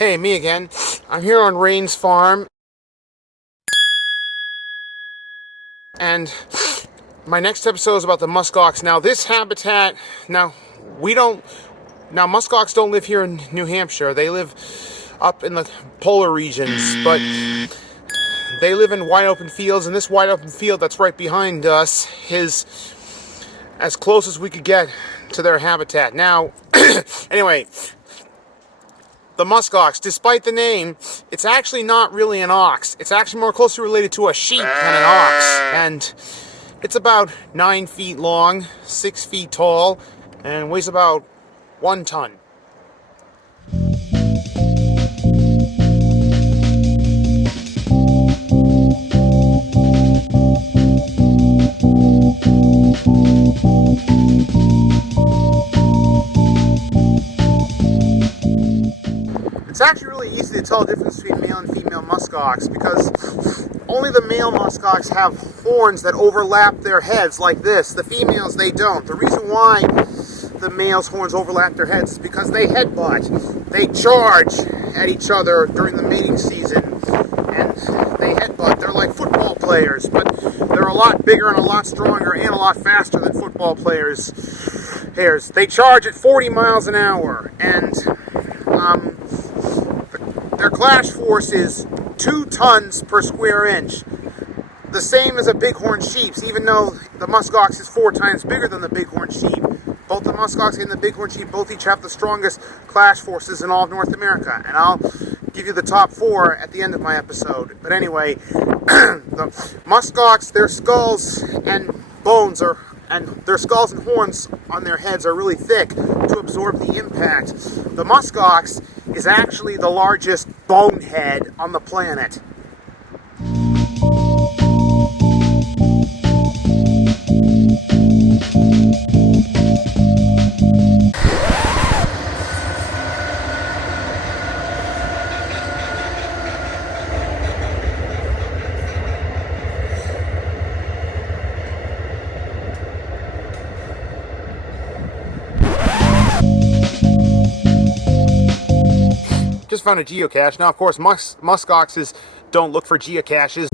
Hey, me again. I'm here on Raynes Farm, and my next episode is about the Musk Ox. Now, this habitat, we don't, now Musk Ox don't live here in New Hampshire. They live up in the polar regions, but they live in wide open fields, and this wide open field that's right behind us is as close as we could get to their habitat. Now, anyway, the musk ox, despite the name, it's actually not really an ox. It's actually more closely related to a sheep than an ox. And it's about 9 feet long, 6 feet tall, and weighs about 1 ton. It's actually really easy to tell the difference between male and female musk ox because only the male musk ox have horns that overlap their heads like this. The females, they don't. The reason why the male's horns overlap their heads is because they headbutt. They charge at each other during the mating season, and they headbutt. They're like football players, but they're a lot bigger and a lot stronger and a lot faster than football players. They charge at 40 miles an hour, and their clash force is 2 tons per square inch. The same as a bighorn sheep's, even though the musk ox is 4 times bigger than the bighorn sheep. Both the musk ox and the bighorn sheep both each have the strongest clash forces in all of North America. And I'll give you the top 4 at the end of my episode. But anyway, the musk ox, their skulls and bones their skulls and horns on their heads are really thick to absorb the impact. The musk ox is actually the largest bonehead on the planet. Just found a geocache. Now, of course, musk oxes don't look for geocaches.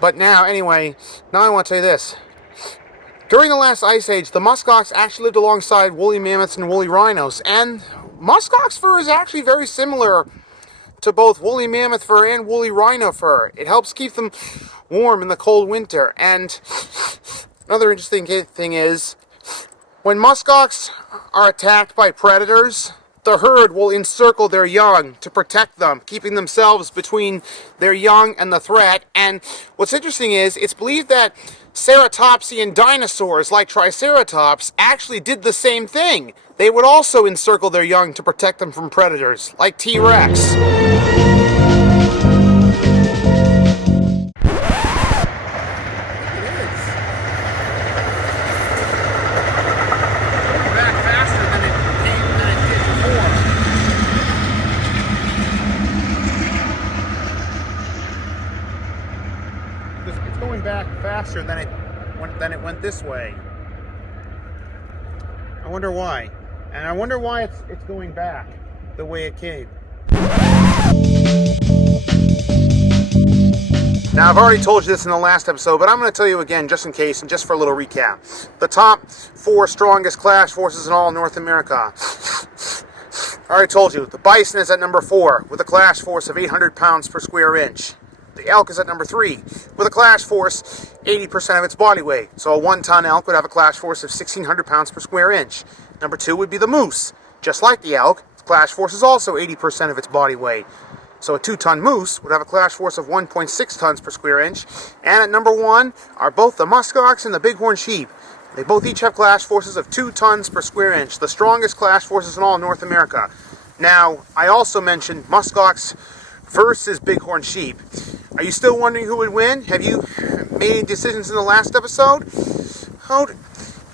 But now, anyway, now I want to tell you this. During the last ice age, the musk ox actually lived alongside woolly mammoths and woolly rhinos, and musk ox fur is actually very similar to both woolly mammoth fur and woolly rhino fur. It helps keep them warm in the cold winter. And another interesting thing is, when musk ox are attacked by predators, the herd will encircle their young to protect them, keeping themselves between their young and the threat. And what's interesting is, it's believed that ceratopsian dinosaurs like Triceratops actually did the same thing. They would also encircle their young to protect them from predators, like T-Rex. It's going back faster than it went this way. I wonder why. And I wonder why it's going back the way it came. Now, I've already told you this in the last episode, but I'm going to tell you again just in case and just for a little recap. The top 4 strongest clash forces in all North America. I already told you, the bison is at number 4 with a clash force of 800 pounds per square inch. The elk is at number 3 with a clash force 80% of its body weight. So a 1-ton elk would have a clash force of 1,600 pounds per square inch. Number 2 would be the moose. Just like the elk, its clash force is also 80% of its body weight. So a 2-ton moose would have a clash force of 1.6 tons per square inch. And at number 1 are both the musk ox and the bighorn sheep. They both each have clash forces of 2 tons per square inch, the strongest clash forces in all North America. Now, I also mentioned musk ox versus bighorn sheep. Are you still wondering who would win? Have you made any decisions in the last episode?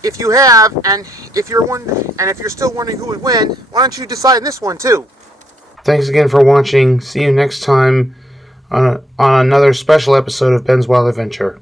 if you have, and if you're still wondering who would win, why don't you decide in this one too? Thanks again for watching. See you next time on another special episode of Ben's Wild Adventure.